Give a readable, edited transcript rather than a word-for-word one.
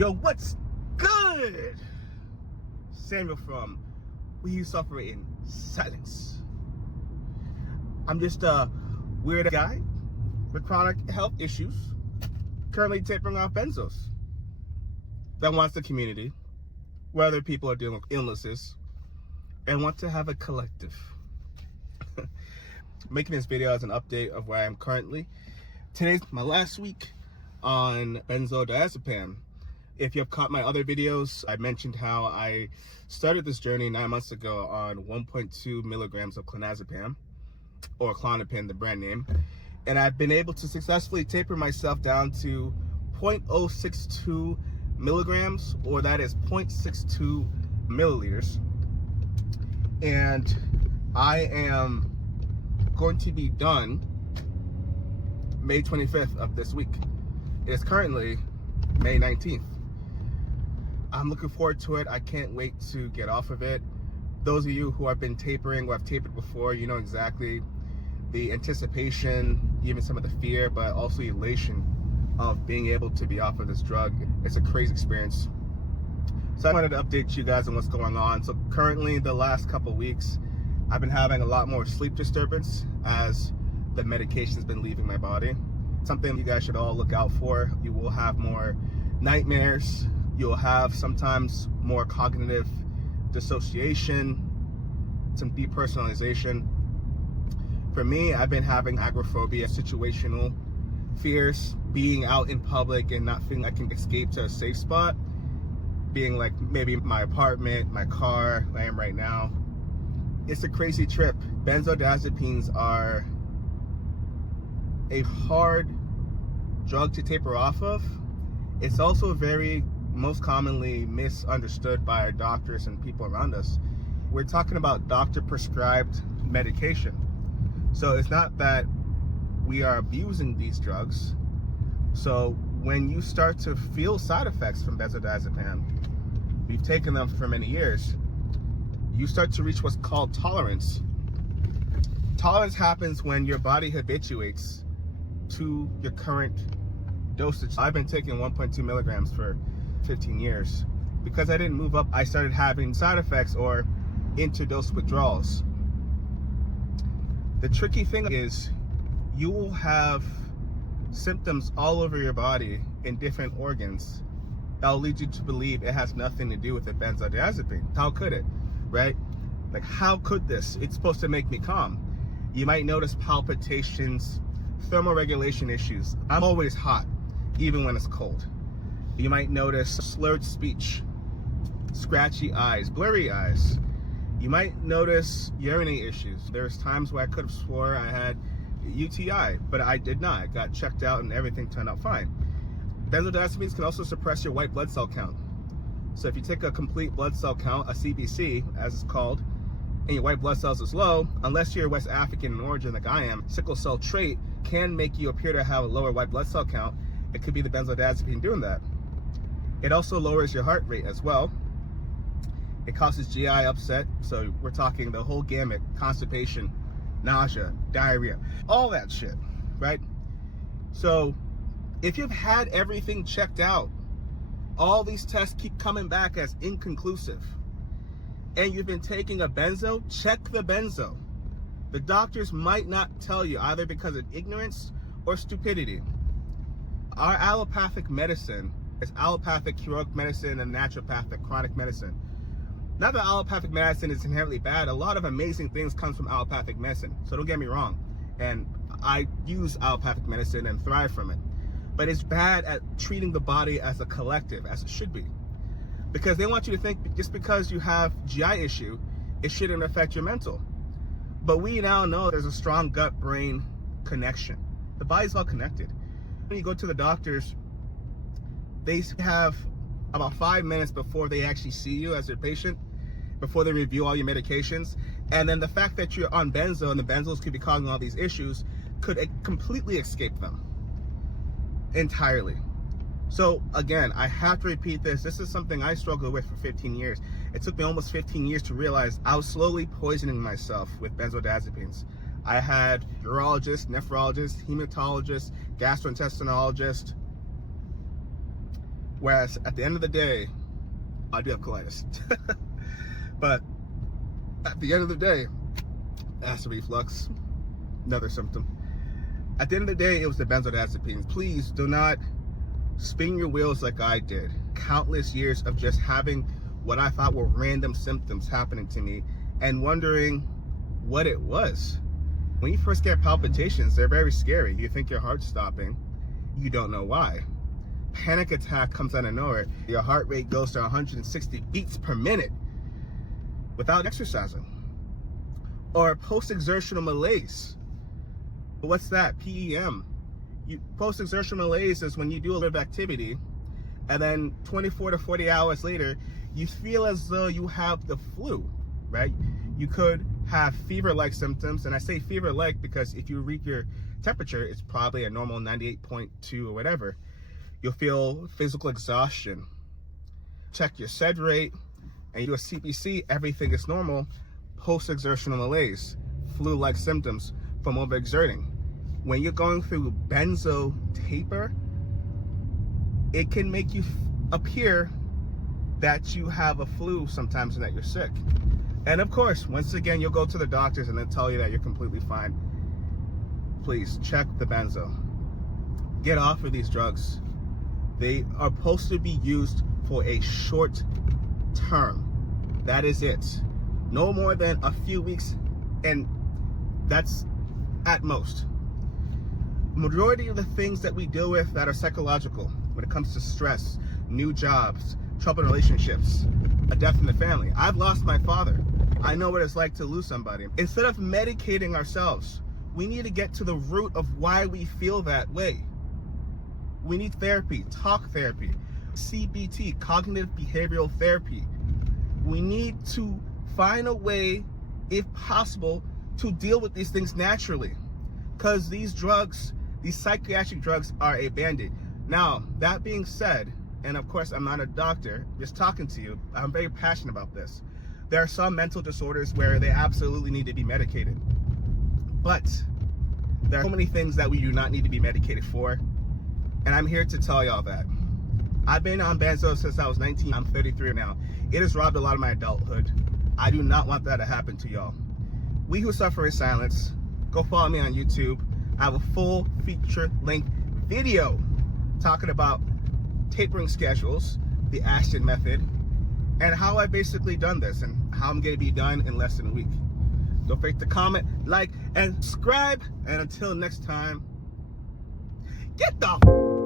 Yo, what's good? Samuel from We You Suffer in Silence. I'm just a weird guy with chronic health issues, currently tapering off benzos, that wants the community where other people are dealing with illnesses and want to have a collective. Making this video as an update of where I am currently. Today's my last week on benzodiazepam. If you have caught my other videos, I mentioned how I started this journey 9 months ago on 1.2 milligrams of clonazepam, or Klonopin, the brand name. And I've been able to successfully taper myself down to 0.062 milligrams, or that is 0.62 milliliters. And I am going to be done May 25th of this week. It is currently May 19th. I'm looking forward to it. I can't wait to get off of it. Those of you who have been tapering, who have tapered before, you know exactly the anticipation, even some of the fear, but also elation of being able to be off of this drug. It's a crazy experience. So I wanted to update you guys on what's going on. So currently, the last couple weeks, I've been having a lot more sleep disturbance as the medication's been leaving my body. Something you guys should all look out for. You will have more nightmares. You'll have sometimes more cognitive dissociation, some depersonalization. For me, I've been having agrophobia, situational fears, being out in public and not feeling I can escape to a safe spot, being like maybe my apartment, my car, where I am right now. It's a crazy trip. Benzodiazepines are a hard drug to taper off of. It's also very most commonly misunderstood by our doctors and people around us. We're talking about doctor prescribed medication. So it's not that we are abusing these drugs. So when you start to feel side effects from benzodiazepam, we've taken them for many years, you start to reach what's called tolerance. Tolerance happens when your body habituates to your current dosage. I've been taking 1.2 milligrams for 15 years. Because I didn't move up, I started having side effects or interdose withdrawals. The tricky thing is you will have symptoms all over your body in different organs that will lead you to believe it has nothing to do with the benzodiazepine. How could it, right? Like, how could this? It's supposed to make me calm. You might notice palpitations, thermoregulation issues. I'm always hot, even when it's cold. You might notice slurred speech, scratchy eyes, blurry eyes. You might notice urinary issues. There's times where I could have swore I had UTI, but I did not. I got checked out and everything turned out fine. Benzodiazepines can also suppress your white blood cell count. So if you take a complete blood cell count, a CBC, as it's called, and your white blood cells is low, unless you're West African in origin like I am, sickle cell trait can make you appear to have a lower white blood cell count. It could be the benzodiazepine doing that. It also lowers your heart rate as well. It causes GI upset, so we're talking the whole gamut: constipation, nausea, diarrhea, all that shit, right? So if you've had everything checked out, all these tests keep coming back as inconclusive, and you've been taking a benzo, check the benzo. The doctors might not tell you, either because of ignorance or stupidity. Our allopathic medicine is allopathic heroic medicine and naturopathic chronic medicine. Not that allopathic medicine is inherently bad. A lot of amazing things come from allopathic medicine, so don't get me wrong. And I use allopathic medicine and thrive from it. But it's bad at treating the body as a collective, as it should be. Because they want you to think just because you have GI issue, it shouldn't affect your mental. But we now know there's a strong gut-brain connection. The body's all connected. When you go to the doctors, they have about 5 minutes before they actually see you as their patient, before they review all your medications. And then the fact that you're on benzo and the benzos could be causing all these issues could completely escape them entirely. So again, I have to repeat this. This is something I struggled with for 15 years. It took me almost 15 years to realize I was slowly poisoning myself with benzodiazepines. I had urologist, nephrologist, hematologist, gastrointestinologist, Whereas at the end of the day, I do have colitis. But at the end of the day, acid reflux, another symptom. At the end of the day, it was the benzodiazepines. Please do not spin your wheels like I did. Countless years of just having what I thought were random symptoms happening to me and wondering what it was. When you first get palpitations, they're very scary. You think your heart's stopping. You don't know why. Panic attack comes out of nowhere. Your heart rate goes to 160 beats per minute without exercising. Or post-exertional malaise. What's that? PEM. Post-exertional malaise is when you do a little bit of activity and then 24 to 40 hours later, you feel as though you have the flu, right? You could have fever-like symptoms, and I say fever-like because if you read your temperature, it's probably a normal 98.2 or whatever. You'll feel physical exhaustion. Check your SED rate, and you do a CPC, everything is normal. Post-exertional malaise, flu-like symptoms from overexerting. When you're going through benzo taper, it can make you appear that you have a flu sometimes and that you're sick. And of course, once again, you'll go to the doctors and they'll tell you that you're completely fine. Please check the benzo. Get off of these drugs. They are supposed to be used for a short term. That is it. No more than a few weeks, and that's at most. Majority of the things that we deal with that are psychological, when it comes to stress, new jobs, troubled relationships, a death in the family. I've lost my father. I know what it's like to lose somebody. Instead of medicating ourselves, we need to get to the root of why we feel that way. We need therapy, talk therapy, CBT, cognitive behavioral therapy. We need to find a way, if possible, to deal with these things naturally. Because these drugs, these psychiatric drugs, are a band-aid. Now, that being said, and of course I'm not a doctor, just talking to you, I'm very passionate about this. There are some mental disorders where they absolutely need to be medicated. But there are so many things that we do not need to be medicated for. And I'm here to tell y'all that. I've been on Benzos since I was 19. I'm 33 now. It has robbed a lot of my adulthood. I do not want that to happen to y'all. We who suffer in silence, go follow me on YouTube. I have a full feature-length video talking about tapering schedules, the Ashton method, and how I basically done this and how I'm going to be done in less than a week. Don't forget to comment, like, and subscribe. And until next time, get the